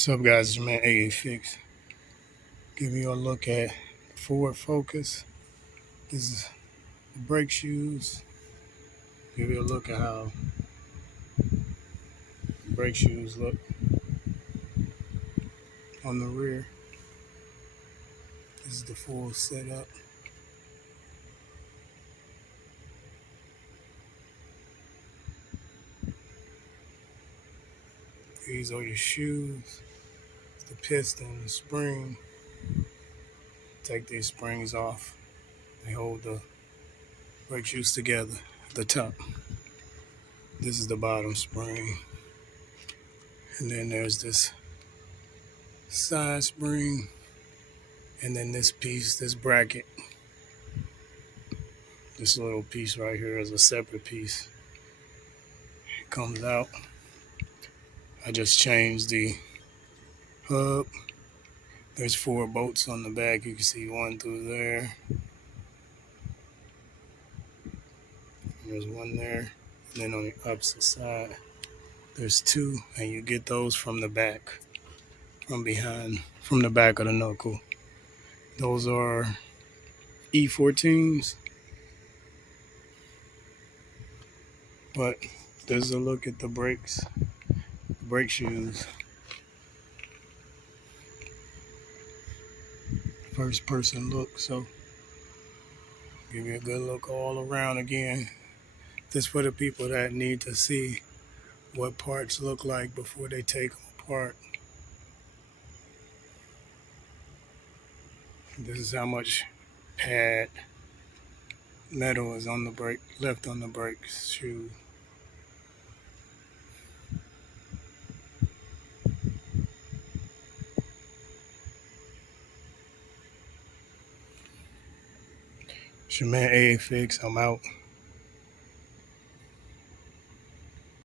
What's up, guys? It's your man AA Fix. Giving you a look at the Ford Focus. This is the brake shoes. Give you a look at how the brake shoes look on the rear. This is the full setup. These are your shoes. It's the piston, the spring. Take these springs off. They hold the brake shoes together at the top. This is the bottom spring. And then there's this side spring. And then this piece, this bracket. This little piece right here is a separate piece. It comes out. I just changed the hub. There's 4 bolts on the back. You can see one through there. There's one there. And then on the opposite side, there's 2, and you get those from the back, from behind, from the back of the knuckle. Those are E14s. But there's a look at the brakes, the brake shoes. First person look, so give you a good look all around again. This for the people that need to see what parts look like before they take them apart. This is how much pad metal is on the brake, left on the brake shoe. It's your man A Fix. I'm out.